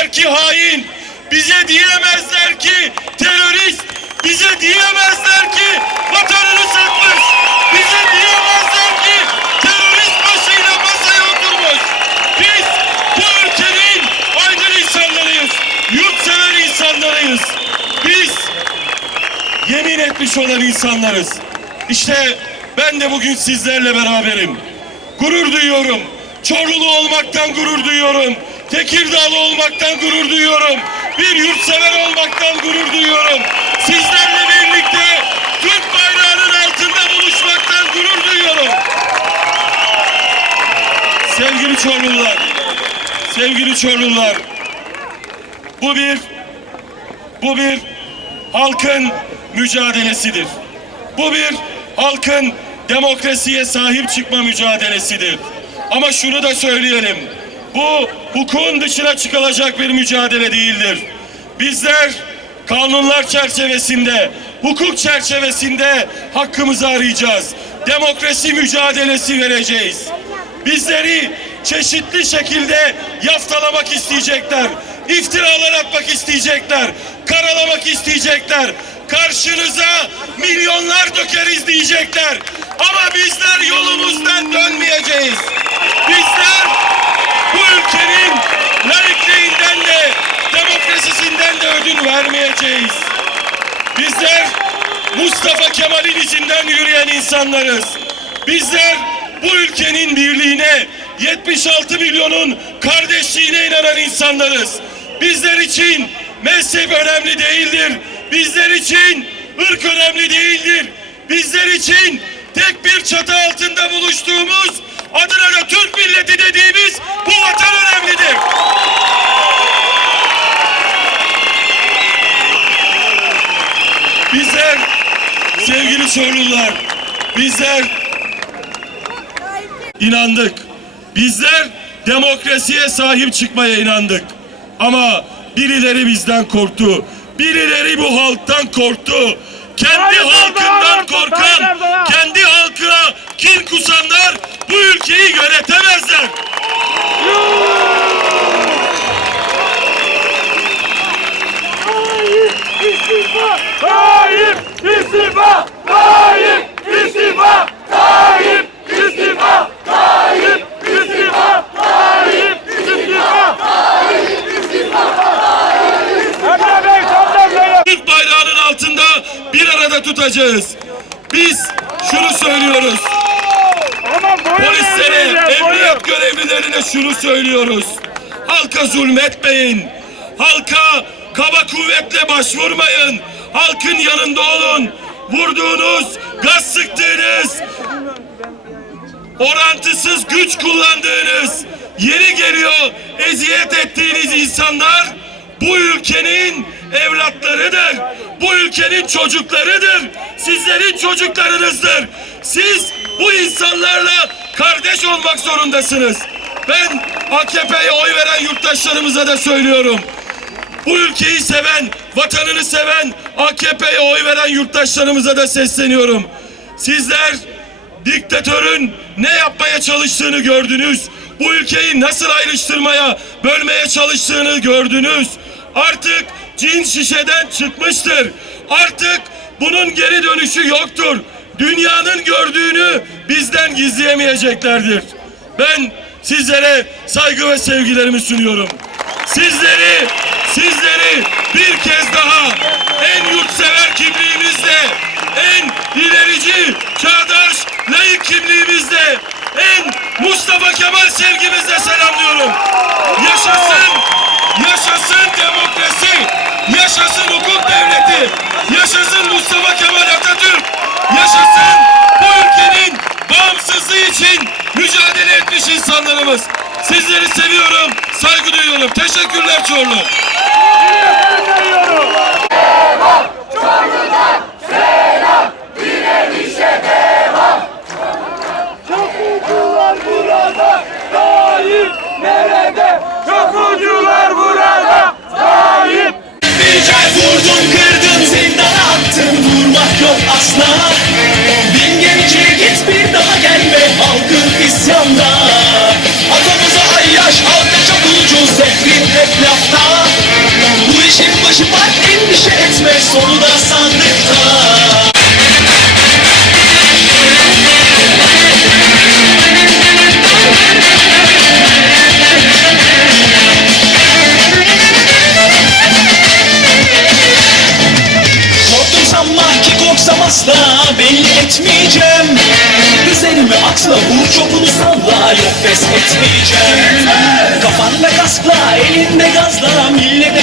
diyemezler ki hain. Bize diyemezler ki terörist. Bize diyemezler ki vatanını satmış. Bize diyemezler ki terörist başıyla masaya oturmuş. Biz bu ülkenin aydın insanlarıyız. Yurtsever insanlarıyız. Biz yemin etmiş olan insanlarız. İşte ben de bugün sizlerle beraberim. Gurur duyuyorum. Çorlulu olmaktan gurur duyuyorum. Tekirdağlı olmaktan gurur duyuyorum. Bir yurtsever olmaktan gurur duyuyorum. Sizlerle birlikte Türk bayrağının altında buluşmaktan gurur duyuyorum. Sevgili Çorlular, sevgili Çorlular, bu bir, bu bir halkın mücadelesidir. Bu bir halkın demokrasiye sahip çıkma mücadelesidir. Ama şunu da söyleyelim. Bu hukukun dışına çıkılacak bir mücadele değildir. Bizler kanunlar çerçevesinde, hukuk çerçevesinde hakkımızı arayacağız. Demokrasi mücadelesi vereceğiz. Bizleri çeşitli şekilde yaftalamak isteyecekler. iftiralar atmak isteyecekler. Karalamak isteyecekler. Karşınıza milyonlar dökeriz diyecekler. Ama bizler yolumuzdan dönmeyeceğiz. Bizler bu ülkenin laikliğinden de demokrasisinden de ödün vermeyeceğiz. Bizler Mustafa Kemal'in izinden yürüyen insanlarız. Bizler bu ülkenin birliğine, 76 milyonun kardeşliğine inanan insanlarız. Bizler için mezhep önemli değildir. Bizler için ırk önemli değildir. Bizler için tek bir çatı altında buluştuğumuz adına da Türk milleti dediğimiz bu vatan önemlidir. Bizler sevgili Çorlular, bizler inandık. Bizler demokrasiye sahip çıkmaya inandık. Ama birileri bizden korktu. Birileri bu halktan korktu. Kendi halkından korkan, kendi halkına kin kusanlar bu ülkeyi yönetemezler. Tutacağız. Biz şunu söylüyoruz. Polislere, emniyet görevlilerine şunu söylüyoruz. Halka zulmetmeyin. Halka kaba kuvvetle başvurmayın. Halkın yanında olun. Vurduğunuz, gaz sıktığınız, orantısız güç kullandığınız, yeri geliyor eziyet ettiğiniz insanlar bu ülkenin evlatlarıdır. Bu ülkenin çocuklarıdır. Sizlerin çocuklarınızdır. Siz bu insanlarla kardeş olmak zorundasınız. Ben AKP'ye oy veren yurttaşlarımıza da söylüyorum. Bu ülkeyi seven, vatanını seven AKP'ye oy veren yurttaşlarımıza da sesleniyorum. Sizler diktatörün ne yapmaya çalıştığını gördünüz. Bu ülkeyi nasıl ayrıştırmaya, bölmeye çalıştığını gördünüz. Artık cin şişeden çıkmıştır. Artık bunun geri dönüşü yoktur. Dünyanın gördüğünü bizden gizleyemeyeceklerdir. Ben sizlere saygı ve sevgilerimi sunuyorum. Sizleri, sizleri bir kez daha en yurtsever kimliğimizle, en ilerici, çağdaş, layık kimliğimizle, en Mustafa Kemal sevgimizle selamlıyorum. Yaşasın, yaşasın yaşasın hukuk devleti, yaşasın Mustafa Kemal Atatürk, yaşasın bu ülkenin bağımsızlığı için mücadele etmiş insanlarımız. Sizleri seviyorum, saygı duyuyorum. Teşekkürler Çorlu. Sonu da sandıkta asla belli etmeyeceğim. Üzerime atla vur çopunu salla yok pes etmeyeceğim. Kafanda kaskla elinde gazla millete